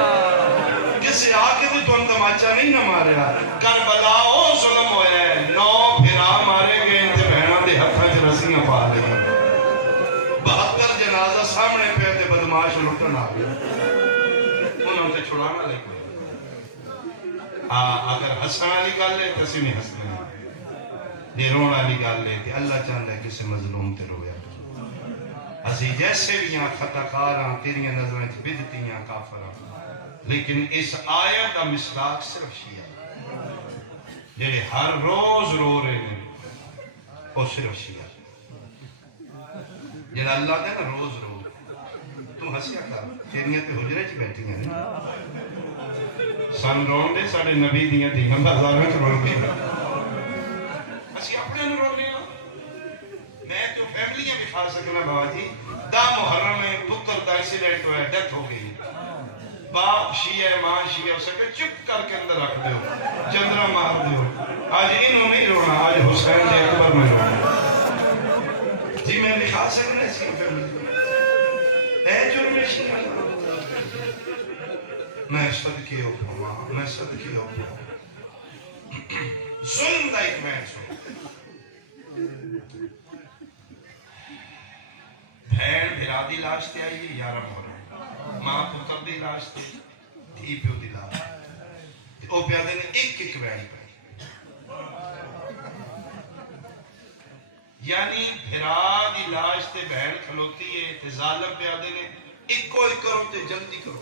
کسی آکے تے تو تماچا نہیں نہ مارے کربلا او ظلم ہویا ہے 9 بھرا مارے گئے تے بہناں دے ہتھاں وچ رسیاں پا لے 72 جنازہ سامنے پہ تے بدماش لٹن آ گئے انہوں تے چھڑانا لے کوئی اگر ہسن والی گل ہے تے اسی نہیں ہسنا جے رون والی گل ہے تے اللہ چاہندا ہے کسی مظلوم تے رویا اسی جیسے بھی یہاں خطا کاراں تیریاں نظریں وچ بدعتیاں کافراں لیکن اس آیت دا مصداق صرف شیعہ جڑے ہر روز رو رہے ہیں وہ صرف شیعہ جڑا اللہ دے نا روز رو تو ہسیا کر تیریاں تے حجرے چ بیٹھیاں نے سن رون دے ساڈے نبی دیاں دیاں بازاراں چ رو کے اسی اپنے نوں رو رہے ہاں میں تو فیملیاں بھی کھا سکنا بابا جی دا محرم میں پتر دا ایکسیڈنٹ ہوا ہے ڈیتھ ہو گئی باپ شیعہ ماں شیعہ اسے کہ چپ کر کے اندر رکھ دیو چندرہ مار دیو آج انہوں نہیں رونا آج حسین دے اکبر میں رونا جی میں لکھا سکنا اس کی فیملی اے جرم شیعہ میں صدقی ہو پاؤں میں صدقی ہو پاؤں ظلم دا ایک میں سو بھین بھرا دی لاش تے آئی ہے 11 محرم ماں پتر دی لاش تے دھی پیو دی لاش او پیادے نے ایک وین پہ یعنی بھرا دی لاش تے بہن کھلوتی ہے تے ظالم پیادے نے ایک کرو تے جلدی کرو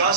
10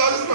10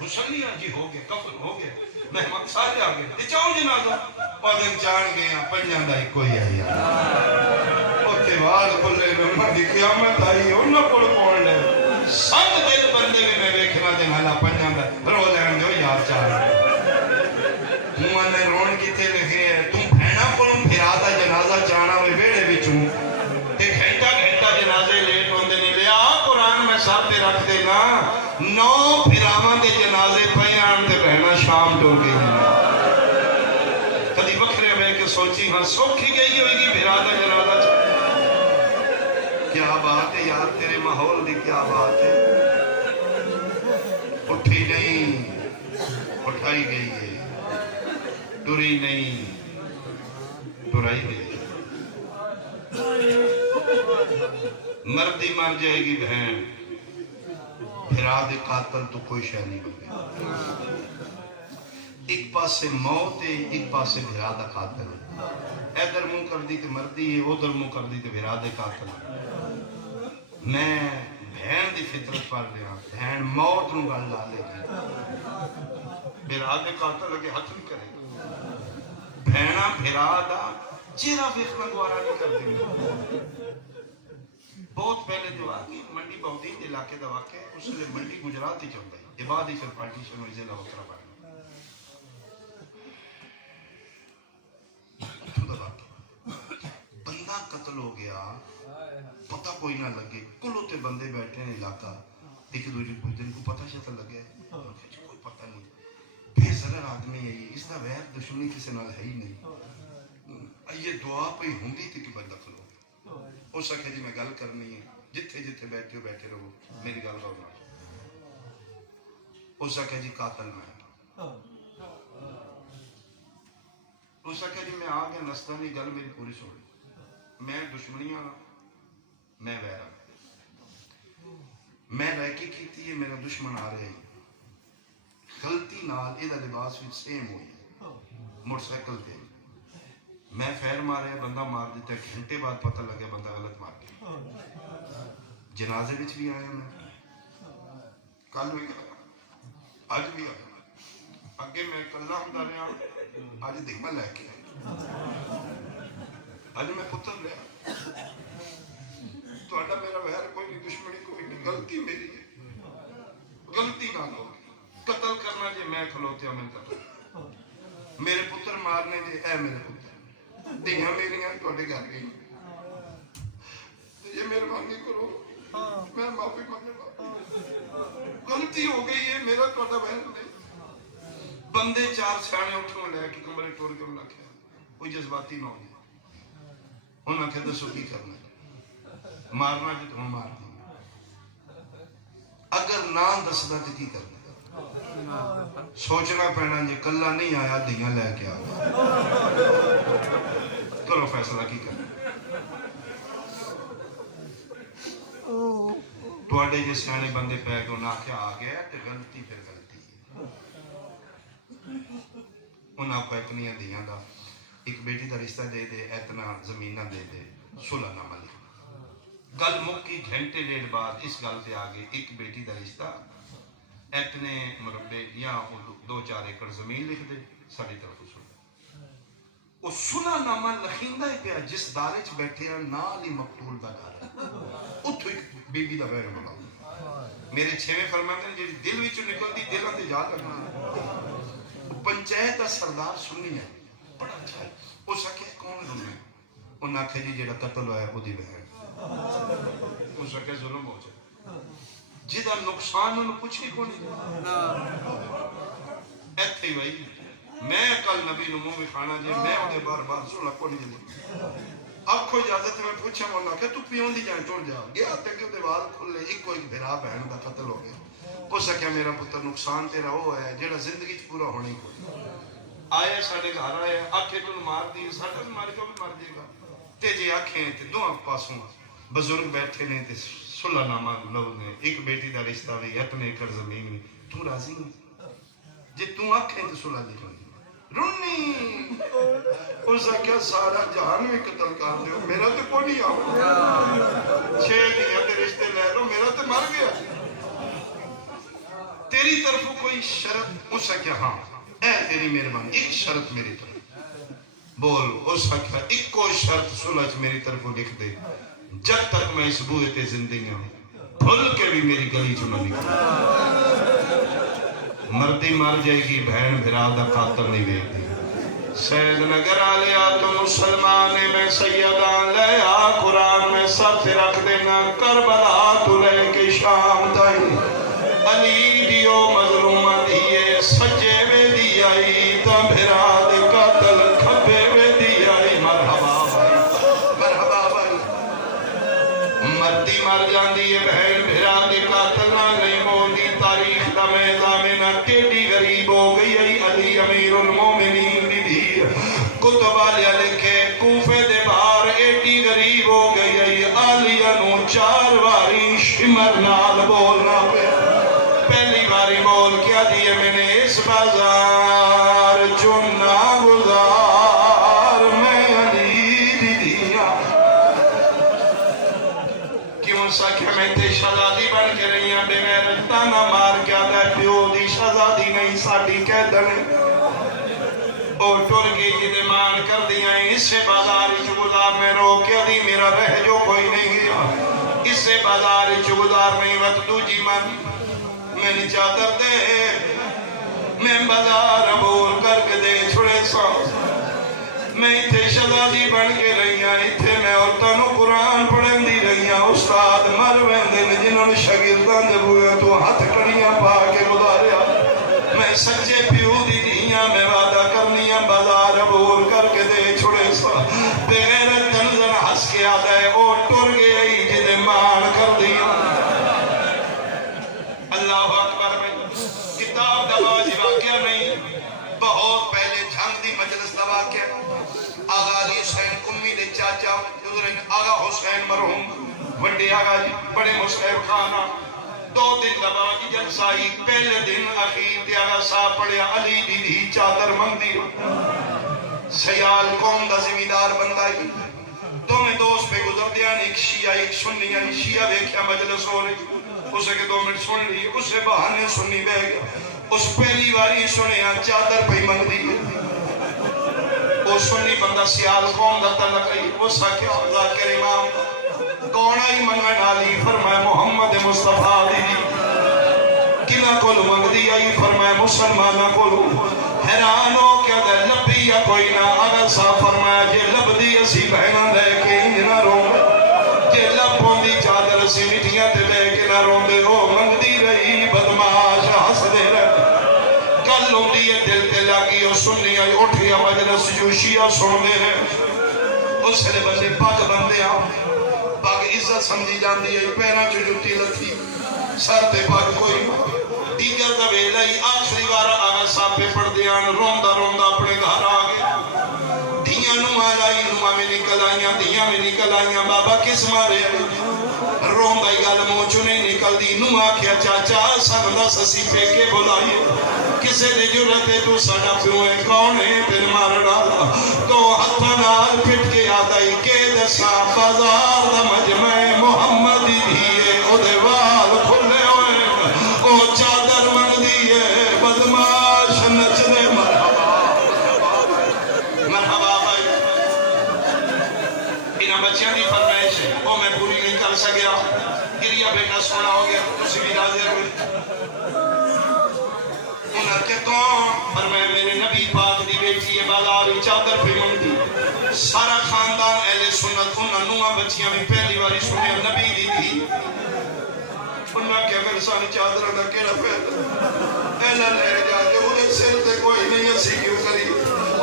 مسلیاں جی ہو گئے، کفن ہو گئے، مہمان سارے آ گئے، چاؤ جنازہ اور دن جان گئے ہیں پنجاں دا ایک کوئی آئی اوتے وال کھلے نے، انہاں دی قیامت آئی، انہاں کول کون لے سات دل بندے میں ویکھنا دے نالا پنجاں دا رو لین دیو یار چار توں نے رون کیتے لکھے تم بہنا کولوں پھرا دا جنازہ جانا ہوئے ویڑے وچوں تے گھنٹہ گھنٹہ جنازے لیٹ ہوندے نہیں لیا قرآن میں سب تے رکھ دے نا 9 پھراواں دے جنازے پئے آن تے بہنا شام ٹو گئی کدی وکھرے میں کہ سوچی ہاں سوکھی گئی ہوئی گی بھرا دا جنازہ کیا بات ہے یار تیرے ماحول دی کیا بات ہے اٹھی نہیں اٹھائی گئی ہے ٹری نہیں ٹرائی گئی مردی مر جائے گی بہن بھرا دے قاتل تو کوئی شے نہیں بنے ایک پاس سے موت ہے ایک پاس سے بھرا دا قاتل ہے ادھر منہ کر دی تے مردی ہے ادھر منہ کر دی تے بھرا دے قاتل ہے میں بہن دی فطرت پر لیا بہن موت نو گل لا لے گی بھرا دے قاتل اگے ہاتھ نہیں کرے گی بہنا بھرا دا چہرہ ویکھنا گوارا نہیں کر دی بہت پہلے جو آگی منڈی بہتین علاقے دا واقع ہے اس لئے منڈی گجرات ہی چاہتا ہے یہ بعد ہی پھر پارٹیشن ہوئی ضلع وکرہ بارے بندہ قتل ہو گیا پتہ کوئی نہ لگے کلوتے بندے بیٹھے ہیں علاقہ ایک دوسرے کو دن کو پتہ شتہ لگے کوئی پتہ نہیں بے ضرر آدمی ہے اس دا ویر دشمنی کسی نال ہے ہی نہیں یہ دعا پہ ہوندی تھی کہ بندہ کھلو ہو سکے جی میں گل کرنی ہے جتھے جتھے بیٹھے ہو بیٹھے رہو میری گل کرنا ہو سکے جی قاتل میں ہو سکے جی میں آگے نستانی گل میری پوری سوڑی میں دشمنیاں میں ویرہ میں ریکی کیتی ہے میرا دشمن آ رہے ہیں غلطی نال ایدہ لباس بھی سیم ہوئی ہے موٹر سائیکل دے میں فیر مارے بندہ مار دیتا ہے گھنٹے بعد پتہ لگے بندہ غلط مار گیا جنازے بچ بھی آیا میں کل بھی آیا آج بھی آیا اگے میں کلہ ہم دا رہا آج دکھمہ لے کے آج میں پتر لیا تو اڈا میرا وہر کوئی نہیں دشمنی کوئی نہیں غلطی میری ہے غلطی نہ لو قتل کرنا جی میں کھلوتے ہوں میں قتل میرے پتر مارنے جی اے میرے پتر دیاں میری ہیں تو اڈے گھر گئی یہ مہربانی کرو میں معافی مانگے غلطی ہو گئی ہے میرا تو اڈا وہر نہیں بندے 4 سیانے اٹھوں لے کہ کمرے ٹور کے انہاں کیا کوئی جذباتی نہ ہو جائے انہاں کہ دسو کی کرنا مارنا جی تو مار دیں اگر نہ دسنا تو کی کرنا سوچنا پہنا جی کلہ نہیں آیا دیاں لے کے آیا کرو فیصلہ کی کرنا تو اڈے جی سیانے بندے پہ گو نہ کیا آ گیا تو غلطی پھر غلطی انہاں کو اتنی دیاں دا ایک بیٹی دا رشتہ دے دے اتنا زمینہ دے دے سلح نامہ لکھ گل مکی گھنٹے ڈیڑھ بعد اس گل سے آگے ایک بیٹی دا رشتہ اتنے مربع یا 2-4 ایکڑ زمین لکھ دے ساڑی طرف سلح وہ سلح نامہ لکھیندہ ہی پیا جس دارے چ بیٹھے ہیں نال ہی مقتول دا گھر ہے اتھو ایک بی بی دا بیر بنا میرے 6ویں فرماندے ہیں جی دل وچوں نکلدی دلاں تے جا لگنا پنچایت دا سردار سنی ہے بڑا اچھا ہے وہ سکے کون ظلم ہے انہاں کہ جی جڑا قتل ہوا ہے وہ دی بہن وہ سکے ظلم ہو جائے جدا نقصان انہوں کچھ نہیں کونی ایتھے ہی بھائی میں کل نبی نمو میں کھانا جی میں انہیں بار بار سولہ کونی جی اب کوئی اجازت میں پوچھا مولا کہ تو پیون دی جائیں ٹوڑ جاؤ گیا تے کہ دیوال کھل لے ایک کوئی بھرا بہن دا قتل ہو گیا ہو سکے میرا پتر نقصان تیرا وہ ہے جڑا زندگی پورا ہونے کو آئے ساڑھے گھر آئے آنکھیں تو مار دی ساڑھے ماری کو بھی مار دے گا تے جی آنکھیں تے دو آنکھ پاسوں بزرگ بیٹھے نے تے سلح نامہ لو نے ایک بیٹی دا رشتہ بھی اتنے ایکڑ زمین میں تو راضی نہیں جی تو آنکھیں تے سلح لکھ رہی رونی اس کیا سارا جہان میں قتل کر دیو میرا تو کو نہیں آؤ 6 دنیا تے رشتے لے لو میرا تو مر گیا تیری طرف کوئی شرط؟ اس کیا ہاں اے تیری مہربانی ایک شرط میری طرف بول. اس کیا ایک کو شرط سلج میری طرف لکھ دے جب تک میں اس بوئے تے زندگی ہوں بھول کے بھی میری گلی چ نہ نکل. مردی مر جائے گی بہن بھرا دا قاتل نہیں ویکھ دی. سید نگر آلیا تو مسلمان میں سیدان لے آ قرآن میں ساتھ رکھ دینا کربلا تو لے کے شام تائی علی دیو مظلومہ دیئے سجے میں دی آئی تا بھرا دے قاتل کھبے میں دی آئی. مرحبا بھائی مرحبا بھائی. مردی مر جان دیئے بہن بھرا دے قاتل نہ نہیں مولی تاریخ دا میدامنہ کیٹی غریب ہو گئی علی امیر المومنین کتب آلیا لکھے کوفے دے باہر ایٹی غریب ہو گئی آلیا نو 4 واری شمر نال بولنا پہ. پہلی باری بول کیا دیئے میں نے اس بازار چننا گزار میں علی دی دیا. کیوں سکھے میں تے شہزادی بن کے رہی ہیں بغیر تانا مار کیا دے پیو دی شہزادی نہیں ساڑی کہہ دنے اور ٹر گئی جدے مان کر دیا. اس سے بازار چگزار میں روکیا دی میرا رہ جو کوئی نہیں گیا. اس سے بازار چگزار نہیں وقت تو جی من میں نے چادر دے میں بازار عبور کر کے دے چھڑے سا. میں اتھے شہزادی بن کے رہیاں اتھے میں عورتانو قرآن پڑھن دی رہیاں استاد مر ویندن جنہوں نے شاگردان دے ہوئے تو ہاتھ کڑیاں پا کے گزاریا. میں سچے پیو دی دیاں میں وعدہ کرنیاں بازار عبور کر کے دے چھڑے سا. بغیر تنظر ہس کے آتا ہے او ٹر گئی جدے مان کر دیا. اللہ اکبر. میں کتاب دواجی واقعہ نہیں بہت پہلے جھنگ دی مجلس دا واقعہ. آغا علی حسین کمی دے چاچا حضرت آغا حسین مرحوم وڈے آغا جی بڑے مصحف خانہ 2 دن دبا کی جلسائی. پہلے دن اخیر تے آغا صاحب پڑھیا علی دی دی چادر منگ دی. سیال قوم دا زمیندار بندائی میں دوست پہ گزر دیا. ایک شیعہ ایک سنی یعنی شیعہ ویکھیا مجلس ہو رہی اسے کہ 2 منٹ سن لی اسے بہانے سنی بہ گیا. اس پہلی باری سنیا چادر پہ منگ دی. وہ سنی بندہ سیال قوم دا تلقی اس کیا ذاکر امام کون آئی منگن آلی فرمائے محمد مصطفیٰ دی. کنا کولو منگ دی آئی فرمائے مسلمانہ کولو. حیران ہو کیا دے لبی یا کوئی نہ آگا سا فرمایا جے لب دی اسی بہنہ لے کے انجنہ رو جے لب ہوندی چادر اسی مٹھیاں تے لے کے نہ رو دے ہو منگ دی رہی بدماش ہس دے رہے. کل ہوندی ہے دل تے لگی اور سننی آئی اٹھیا مجلس جو شیعہ سن دے رہے. اس لئے بندے پاک بندے پاک عزت سمجھی جان دی ہے. پیرا جو جوتی لتھی سر تے پاک کوئی دیگر دا ویلائی آخری بارا آگا صاحب پہ پڑھ دیان روندہ روندہ اپنے گھر آگے. دھیاں نمہ لائی نمہ میں نکل آئیاں دھیاں میں نکل آئیاں بابا کس مارے روندہ ہی گال موچو نہیں نکل دی. نمہ کیا چاچا سندہ سسی پہ کے بلائیے کسے دے جرت ہے تو سڑا پیوں ہے کون ہے پھر مار ڈالا. تو ہتھنال پھٹ کے آدائی کے دسا بازار دا مجمع محمدی دیئے او دے وال کھلے ہوئے او چادر من دیئے بدماش نچ دے. مرحبا بھائی. انہاں بچیاں دی فرمائش ہے وہ میں پوری نہیں کر سکیا. گریا بیٹا سونا ہو گیا اسی بھی راضی ہوئی. انہاں کے تو فرمائے میرے نبی پاک دی بیٹی ہے بازاری چادر پہ منگ دی. سارا خاندان اہل سنت انہاں نوہ بچیاں میں پہلی باری سنیا نبی دی تھی. انہاں کہ اگر سانی چادر نہ کیڑا پہلا اہلا لے جا جو انہیں سر تے کوئی نہیں اسی کیوں کری.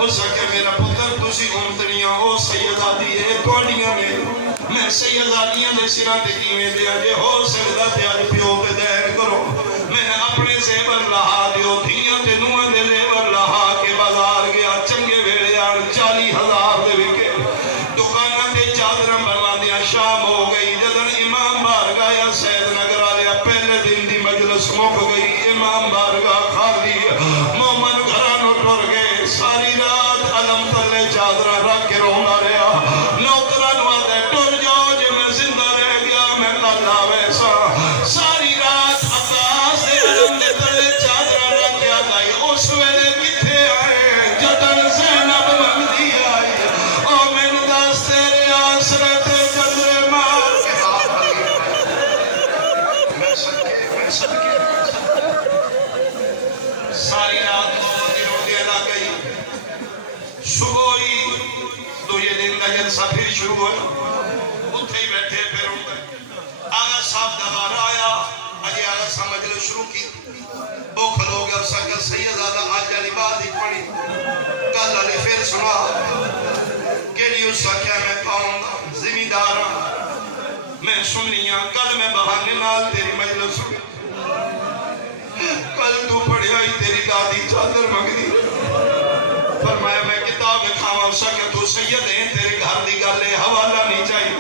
اس کہ میرا پتر تسی امتنیاں او سیدادی ہے توڑیاں میں سیدادیاں دے سران تے کیویں دیا جے ہو سکتا تے آج پیو پہ دیر کرو. میں نے اپنے زیور لہا دیو دھیاں تے نوہ دے زیور لہا کے بازار گیا چنگے ویڑے آن 40,000 دے وکے. دکانہ تے چادرم بنوا دیا. شام ہو گئی جدن امام بارگاہ سید نگر آلیا پہلے دن دی مجلس مک گئی. امام بارگاہ خالی مومن گھرانو ٹر گئے. ساری رات علم تلے چادرہ رکھ کے رونا رہا. نوکران وعدے ٹر جاؤ جو میں زندہ رہ گیا میں اللہ ویسا. ساری رات عباس علم تلے شروع ہونا اتھے ہی بیٹھے پھر آغا صاحب دوبارہ آیا اجے آغا صاحب مجلس شروع کی وہ کھلو گیا اس کا سید آدھا آج علی بات ہی پڑی کل علی پھر سنا کیڑی اس کا کیا میں پاؤں گا زمیندار میں سنیاں کل میں بہانے نال تیری مجلس سن کل تو پڑھی آئی تیری دادی چادر مگنی فرمایا میں کتاب کھاواں اس کا تو سید ہیں تیرے گھر دی گالے حوالہ نہیں چاہیے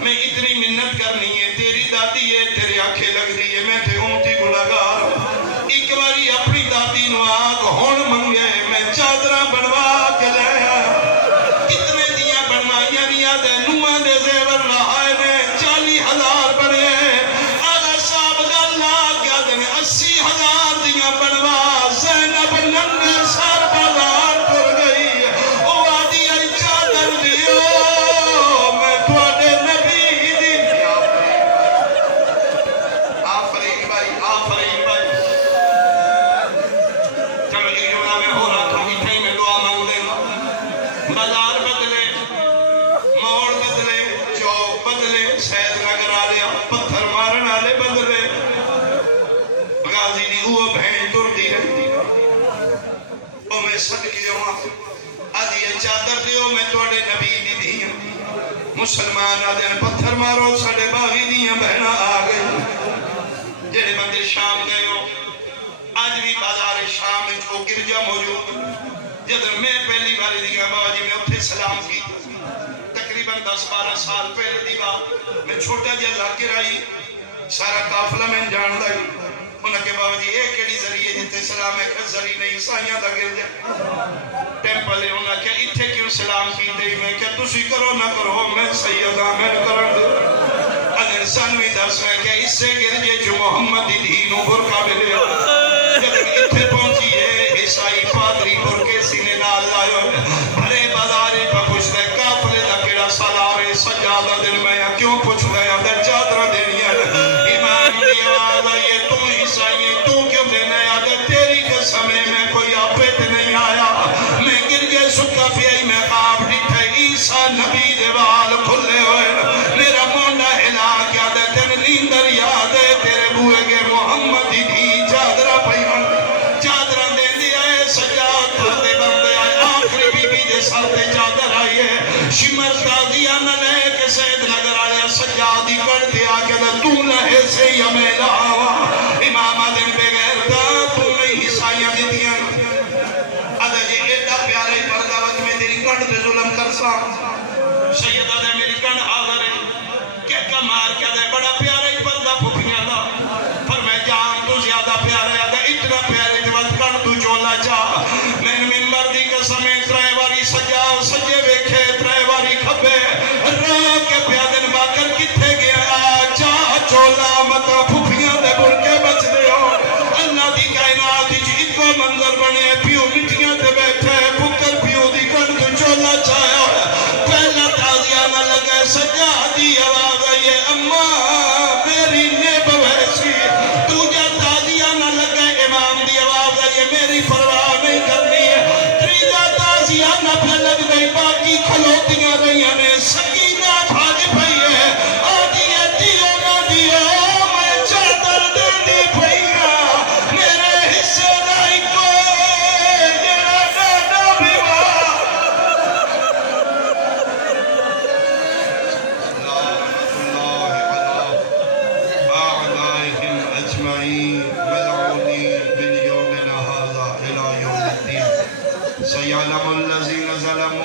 میں اتنی منت کرنی ہے تیری دادی ہے تیرے آنکھیں لگ دی ہے میں تے امتی گناہگار ایک باری اپنی دادی نو آگ ہون منگے میں چادرہ بنوا کے لے کتنے دیاں بنوائیاں نہیں آدھے نوہ دے زیور رہائے نے 40,000 بنے آگا صاحب اللہ کیا دیں 80,000 دیاں بنوا زینب ننے سار بازار پر گئی او آدھی آئی چادر دیو میں تواڈے نبی دی آفرین بھائی چلو ایک جملہ میں ہو رہا تھا اتنے میں دعا مانگ لیں گا بازار بدلے موڑ بدلے چوک بدلے سید نگر آلے پتھر مارن آلے بدلے غازی دی وہ بہن تر دی رہتی او میں صدقی جمع آدھی یہ چادر دیو میں توڑے نبی دی دیا مسلمان آدھے پتھر مارو سڑے باغی دیا بہنہ آگئے جنہیں بندے شام گئے ہو آج بھی بازار شام میں جو گرجا موجود جدر میں پہلی باری دیا باجی میں اتھے سلام کی تقریباً 10-12 سال پہلے دی بات میں چھوٹا جا ذاکر آئی سارا قافلہ میں جان دائی انہاں کے باجی ایک ایڈی ذریعے جتے سلام ہے کہ ذریع نہیں سائیاں دا گر جائے ٹیمپل ہے انہاں کیا اتھے کیوں سلام کی دے میں کیا تسی کرو نہ کرو میں سیدہ میں کرن دے اگر سنوی درس میں کہ اس سے گر جے جو محمد دینوں برکا ملے جب اتھے پہنچی ہے عیسائی پادری برکے سینے نال لائے بھرے بازارے پہ پوچھ دے کافلے دا کیڑا سالارے سجادہ دن میں کیوں پوچھ دے اندر چادرہ دینی ہے امام دی آواز آئیے تم عیسائی تو کیوں دینا ہے تیری قسمیں میں کوئی آپیت نہیں آیا میں گر گئے سکا پیائی میں خواب ڈٹھے عیسیٰ نبی دیوال کھلے ہوئے میرا مونڈا ہلا کیا دے تین نیندر یاد ہے تیرے بوئے گے محمد دی چادرہ پیان چادرہ دے دیا ہے سجاد پردے بندے آئے آخری بی بی دے سر دے چادر آئیے شمر تازیہ نہ لے کے سید نگر آئے سجادی کر دیا کہ تو لہے سے یمیں لہاوا امام آدم بغیر دا تو نہیں حسائیاں دی دیا آدھا جی ایڈا پیارے پرداوت میں تیری کنڈ پہ ظلم کرسا سید آدھا میری کنڈ حاضر ہے کہ کمار کیا دے بڑا پیارے پردہ پھپیاں دا پر میں جان تو زیادہ پیارے آدھا اتنا پیارے جواد کنڈ تو چولا چاہ میں ممبر دی قسمیں ترائے واری سجاو سجے ویکھے ترائے واری کھبے راہ کے پیادن باکر کتھے گیا چاہ چولا مطا پھپیاں دے برکے بچ دے ہو اللہ دی کائنات جیت کو منظر بنے پیو مٹیاں دے بیٹھے پکر پیو دی کنڈ تو چولا چاہیا پہلا تازیہ نہ لگے سجا دی آواز آئیے اماں میری نیب ویسی تجھا تازیہ نہ لگے امام دی آواز آئیے میری پرواہ نہیں کرنی ہے تریجا تازیہ نہ پہ لگ گئی باقی کھلوتیاں رہیاں نے سکینہ بھاج پئی ہے آدھی دیو نہ دیو میں چادر دیندی پئیاں میرے حصے دائی کوئے جڑا ڈاڈا بیوا أعلائهم أجمعين ملعونين من يومنا هذا إلى يوم الدين سيعلم الذين ظلموا